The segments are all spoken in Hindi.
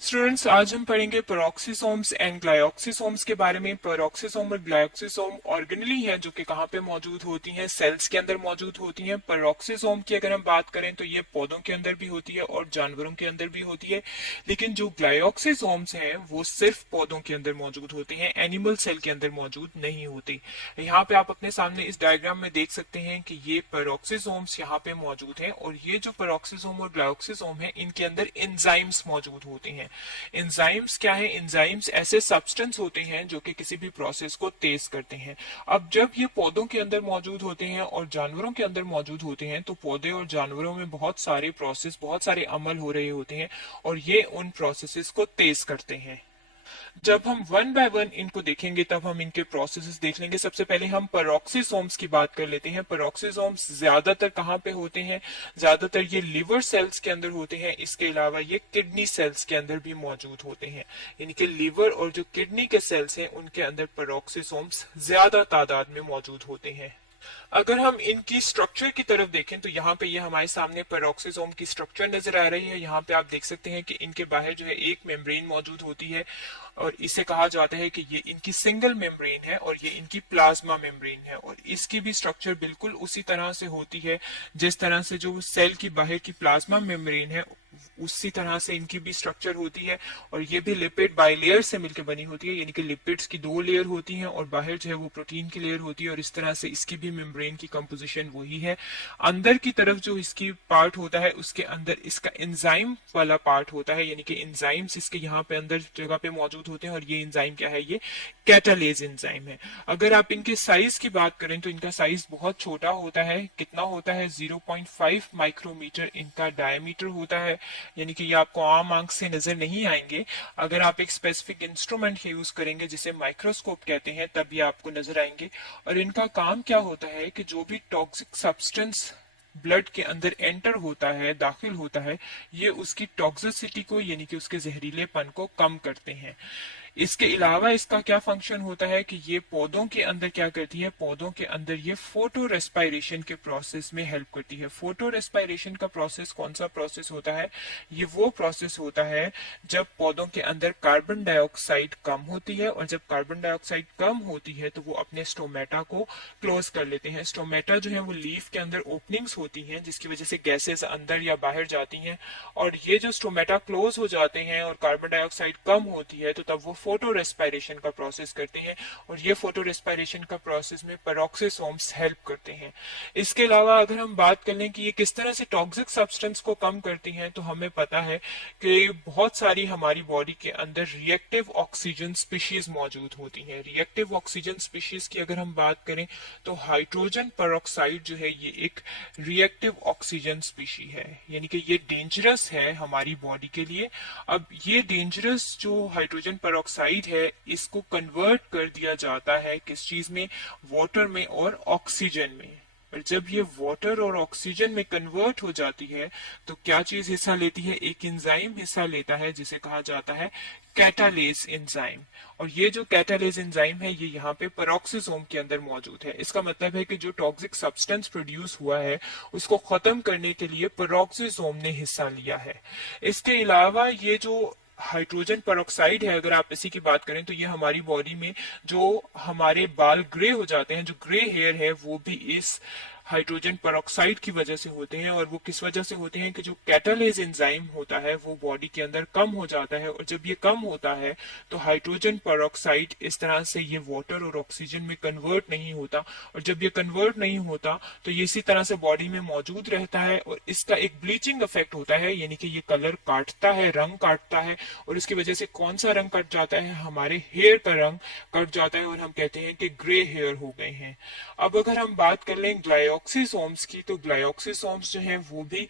स्टूडेंट्स, आज हम पढ़ेंगे पेरोक्सिसोम्स एंड ग्लाइऑक्सिसोम्स के बारे में। पेरोक्सिसोम और ग्लाइऑक्सिसोम ऑर्गेनेली है जो कि कहाँ पे मौजूद होती हैं, सेल्स के अंदर मौजूद होती हैं। पेरोक्सिसोम की अगर हम बात करें तो ये पौधों के अंदर भी होती है और जानवरों के अंदर भी होती है, लेकिन जो ग्लाइऑक्सिसोम्स हैं वो सिर्फ पौधों के अंदर मौजूद होते हैं, एनिमल सेल के अंदर मौजूद नहीं होती। यहाँ पे आप अपने सामने इस डायग्राम में देख सकते हैं कि ये पेरोक्सिसोम्स यहाँ पे मौजूद हैं, और ये जो पेरोक्सिसोम और ग्लाइऑक्सिसोम है इनके अंदर एंजाइम्स मौजूद होते हैं। एंजाइम्स क्या है? एंजाइम्स ऐसे सब्सटेंस होते हैं जो कि किसी भी प्रोसेस को तेज करते हैं। अब जब ये पौधों के अंदर मौजूद होते हैं और जानवरों के अंदर मौजूद होते हैं तो पौधे और जानवरों में बहुत सारे प्रोसेस, बहुत सारे अमल हो रहे होते हैं और ये उन प्रोसेसेस को तेज करते हैं। जब हम वन बाय वन इनको देखेंगे तब हम इनके प्रोसेसेस देख लेंगे। सबसे पहले हम पेरोक्सिसोम्स की बात कर लेते हैं। पेरोक्सिसोम्स ज्यादातर कहाँ पे होते हैं? ज्यादातर ये लिवर सेल्स के अंदर होते हैं। इसके अलावा ये किडनी सेल्स के अंदर भी मौजूद होते हैं। यानी कि लिवर और जो किडनी के सेल्स हैं उनके अंदर पेरोक्सिसोम्स ज्यादा तादाद में मौजूद होते हैं। अगर हम इनकी स्ट्रक्चर की तरफ देखें तो यहाँ पे ये हमारे सामने पेरोक्सिसोम की स्ट्रक्चर नजर आ रही है। यहाँ पे आप देख सकते हैं कि इनके बाहर जो है एक मेम्ब्रेन मौजूद होती है और इसे कहा जाता है कि ये इनकी सिंगल मेम्ब्रेन है और ये इनकी प्लाज्मा मेम्ब्रेन है, और इसकी भी स्ट्रक्चर बिल्कुल उसी तरह से होती है जिस तरह से जो सेल की बाहर की प्लाज्मा मेम्ब्रेन है उसी तरह से इनकी भी स्ट्रक्चर होती है। और ये भी लिपिड बाइलेयर से मिलकर बनी होती है, यानी कि लिपिड्स की दो लेयर होती हैं और बाहर जो है वो प्रोटीन की लेयर होती है, और इस तरह से इसकी भी मेम्ब्रेन की कंपोजिशन वही है। अंदर की तरफ जो इसकी पार्ट होता है उसके अंदर इसका एंजाइम वाला पार्ट होता है, यानी कि एंजाइम्स इसके यहाँ पे अंदर जगह पे मौजूद होते हैं, और ये एंजाइम क्या है? ये कैटालेज एंजाइम है। अगर आप इनके साइज की बात करें तो इनका साइज बहुत छोटा होता है। कितना होता है? 0.5 माइक्रोमीटर इनका डायमीटर होता है, यानी कि ये आपको आम आंख से नजर नहीं आएंगे। अगर आप एक स्पेसिफिक इंस्ट्रूमेंट यूज करेंगे जिसे माइक्रोस्कोप कहते हैं तब ये आपको नजर आएंगे। और इनका काम क्या होता है कि जो भी टॉक्सिक सब्सटेंस ब्लड के अंदर एंटर होता है, दाखिल होता है, ये उसकी टॉक्सिसिटी को यानी कि उसके जहरीलेपन को कम करते हैं। इसके अलावा इसका क्या फंक्शन होता है कि ये पौधों के अंदर क्या करती है? पौधों के अंदर ये फोटो रेस्पायरेशन के प्रोसेस में हेल्प करती है। फोटो रेस्पायरेशन का प्रोसेस कौन सा प्रोसेस होता है? ये वो प्रोसेस होता है जब पौधों के अंदर कार्बन डाइऑक्साइड कम होती है, और जब कार्बन डाइऑक्साइड कम होती है तो वो अपने स्टोमेटा को क्लोज कर लेते हैं। स्टोमेटा जो है वो लीफ के अंदर ओपनिंग्स होती हैं जिसकी वजह से गैसेस अंदर या बाहर जाती हैं, और ये जो स्टोमेटा क्लोज हो जाते हैं और कार्बन डाइऑक्साइड कम होती है तो तब वो फोटो रेस्पायरेशन का प्रोसेस करते हैं, और ये फोटो रेस्पायरेशन का प्रोसेस में पेरोक्सिसोम्स हेल्प करते हैं। इसके अलावा अगर हम बात कर लें कि ये किस तरह से टॉक्सिक सब्सटेंस को कम करती हैं तो हमें पता है कि बहुत सारी हमारी बॉडी के अंदर रिएक्टिव ऑक्सीजन स्पीशीज मौजूद होती हैं। रिएक्टिव ऑक्सीजन स्पीशीज की अगर हम बात करें तो हाइड्रोजन पेरोक्साइड जो है ये एक रिएक्टिव ऑक्सीजन स्पीशी है, यानी कि ये डेंजरस है हमारी बॉडी के लिए। अब ये डेंजरस जो हाइड्रोजन पेरोक्साइड है इसको कन्वर्ट कर दिया जाता है किस चीज में? वाटर में और ऑक्सीजन में। और जब ये वाटर और ऑक्सीजन में कन्वर्ट हो जाती है तो क्या चीज हिस्सा लेती है? एक एंजाइम हिस्सा लेता है जिसे कहा जाता है कैटालेज एंजाइम। और ये जो कैटालेज एंजाइम है ये यहाँ पे पेरोक्सिसोम के अंदर मौजूद है। इसका मतलब है कि जो टॉक्सिक सब्सटेंस प्रोड्यूस हुआ है उसको खत्म करने के लिए पेरोक्सिसोम ने हिस्सा लिया है। इसके अलावा ये जो हाइड्रोजन पेरोक्साइड है, अगर आप इसी की बात करें तो ये हमारी बॉडी में जो हमारे बाल ग्रे हो जाते हैं, जो ग्रे हेयर है, वो भी इस हाइड्रोजन पेरोक्साइड की वजह से होते हैं। और वो किस वजह से होते हैं कि जो कैटालेज एंजाइम होता है वो बॉडी के अंदर कम हो जाता है, और जब ये कम होता है तो हाइड्रोजन पेरोक्साइड इस तरह से ये वाटर और ऑक्सीजन में कन्वर्ट नहीं होता, और जब ये कन्वर्ट नहीं होता तो ये इसी तरह से बॉडी में मौजूद रहता है, और इसका एक ब्लीचिंग इफेक्ट होता है, यानी कि ये कलर काटता है, रंग काटता है, और इसकी वजह से कौन सा रंग कट जाता है? हमारे हेयर का रंग कट जाता है और हम कहते हैं कि ग्रे हेयर हो गए हैं। अब अगर हम बात कर लें ग्लाइऑक्सिसोम्स की तो ग्लाइऑक्सिसोम्स जो हैं वो भी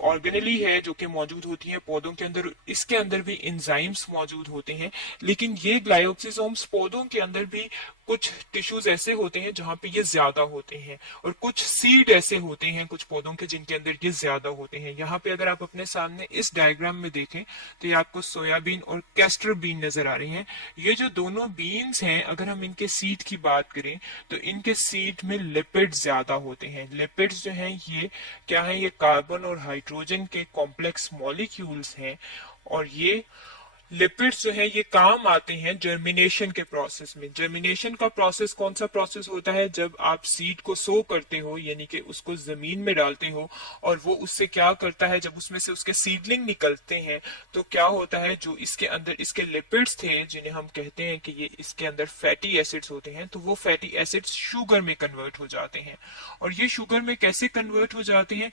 ऑर्गेनेली है जो कि मौजूद होती हैं पौधों के अंदर। इसके अंदर भी एंजाइम्स मौजूद होते हैं, लेकिन ये ग्लाइऑक्सिसोम्स पौधों के अंदर भी कुछ टिश्यूज ऐसे होते हैं जहां पे ये ज्यादा होते हैं, और कुछ सीड ऐसे होते हैं कुछ पौधों के जिनके अंदर ये ज्यादा होते हैं। यहाँ पे अगर आप अपने सामने इस डायग्राम में देखें तो ये आपको सोयाबीन और कैस्टर बीन नजर आ रही हैं। ये जो दोनों बीन्स हैं, अगर हम इनके सीड की बात करें तो इनके सीड में लिपिड ज्यादा होते हैं। लिपिड्स जो हैं ये क्या है, ये कार्बन और हाइड्रोजन के कॉम्प्लेक्स मॉलिक्यूल्स हैं, और ये लिपिड्स जो है ये काम आते हैं जर्मिनेशन के प्रोसेस में। जर्मिनेशन का प्रोसेस कौन सा प्रोसेस होता है, जब आप सीड को सो करते हो यानी कि उसको जमीन में डालते हो, और वो उससे क्या करता है, जब उसमें से उसके सीडलिंग निकलते हैं तो क्या होता है, जो इसके अंदर इसके लिपिड्स थे जिन्हें हम कहते हैं कि ये इसके अंदर फैटी एसिड्स होते हैं, तो वो फैटी एसिड्स शुगर में कन्वर्ट हो जाते हैं। और ये शुगर में कैसे कन्वर्ट हो जाते हैं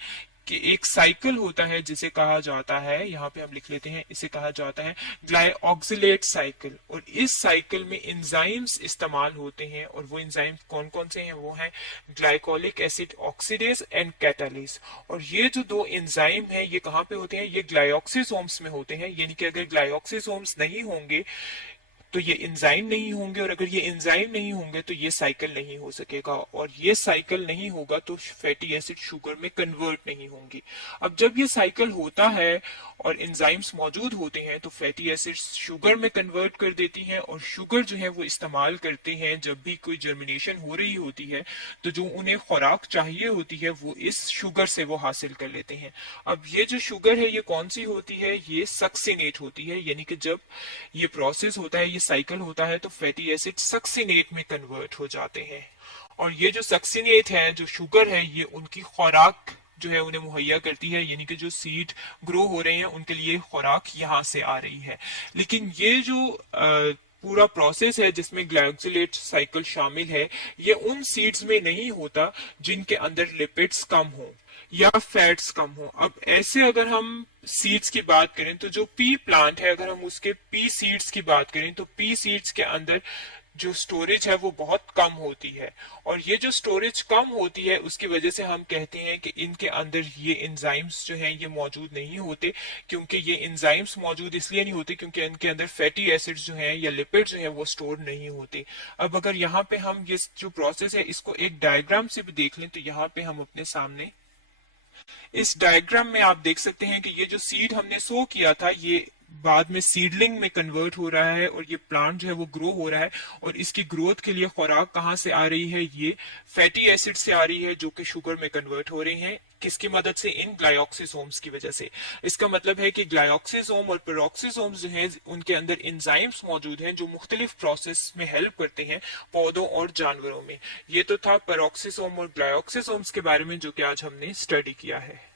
कि एक साइकिल होता है जिसे कहा जाता है, यहाँ पे हम लिख लेते हैं, इसे कहा जाता है ग्लाइऑक्सिलेट साइकिल। और इस साइकिल में एंजाइम्स इस्तेमाल होते हैं, और वो एंजाइम्स कौन कौन से हैं, वो हैं ग्लाइकोलिक एसिड ऑक्सीडेज एंड कैटालीज। और ये जो दो एंजाइम हैं ये कहाँ पे होते हैं, ये ग्लाइऑक्सिसोम्स में होते हैं। यानी कि अगर ग्लाइऑक्सिसोम्स नहीं होंगे तो ये एंजाइम नहीं होंगे, और अगर ये एंजाइम नहीं होंगे तो ये साइकिल नहीं हो सकेगा, और ये साइकिल नहीं होगा तो फैटी एसिड शुगर में कन्वर्ट नहीं होंगी। अब जब ये साइकिल होता है और एंजाइम्स मौजूद होते हैं तो फैटी एसिड्स शुगर में कन्वर्ट कर देती हैं, और शुगर जो है वो इस्तेमाल करते हैं जब भी कोई जर्मिनेशन हो रही होती है, तो जो उन्हें खुराक चाहिए होती है वो इस शुगर से वो हासिल कर लेते हैं। अब ये जो शुगर है ये कौन सी होती है, ये सक्सिनेट होती है। यानी कि जब ये प्रोसेस होता है, ये साइकिल होता है, तो फैटी एसिड सक्सिनेट में कन्वर्ट हो जाते हैं। और ये जो सक्सिनेट है, जो शुगर है, ये उनकी खुराक जो है उन्हें मुहैया करती है। यानी कि जो सीड ग्रो हो रहे हैं उनके लिए खुराक यहाँ से आ रही है। लेकिन ये जो पूरा प्रोसेस है जिसमें ग्लाइकोसिलेट साइकिल शामिल है, ये उन सीड्स में नहीं होता जिनके अंदर लिपिड्स कम हो या फैट्स कम हो। अब ऐसे अगर हम सीड्स की बात करें तो जो पी प्लांट है, अगर हम उसके पी सीड्स की बात करें तो पी सीड्स के अंदर जो स्टोरेज है वो बहुत कम होती है, और ये जो स्टोरेज कम होती है उसकी वजह से हम कहते हैं कि इनके अंदर ये एंजाइम्स जो हैं ये मौजूद नहीं होते। क्योंकि ये एंजाइम्स मौजूद इसलिए नहीं होते क्योंकि इनके अंदर फैटी एसिड्स जो हैं या लिपिड जो हैं वो स्टोर नहीं होते। अब अगर यहाँ पे हम ये जो प्रोसेस है इसको एक डायग्राम से भी देख लें तो यहाँ पे हम अपने सामने इस डायग्राम में आप देख सकते हैं कि ये जो सीड हमने सो किया था ये बाद में सीडलिंग में कन्वर्ट हो रहा है, और ये प्लांट जो है वो ग्रो हो रहा है, और इसकी ग्रोथ के लिए खुराक कहाँ से आ रही है, ये फैटी एसिड से आ रही है जो कि शुगर में कन्वर्ट हो रही हैं। किसकी मदद से, इन ग्लाइऑक्सिसोम्स की वजह से। इसका मतलब है कि ग्लाइऑक्सिसोम और पेरोक्सिसोम्स जो हैं उनके अंदर एंजाइम्स मौजूद हैं जो मुख्तलिफ प्रोसेस में हेल्प करते हैं पौधों और जानवरों में। ये तो था पेरोक्सिसोम और ग्लाइऑक्सिसोम्स के बारे में जो कि आज हमने स्टडी किया है।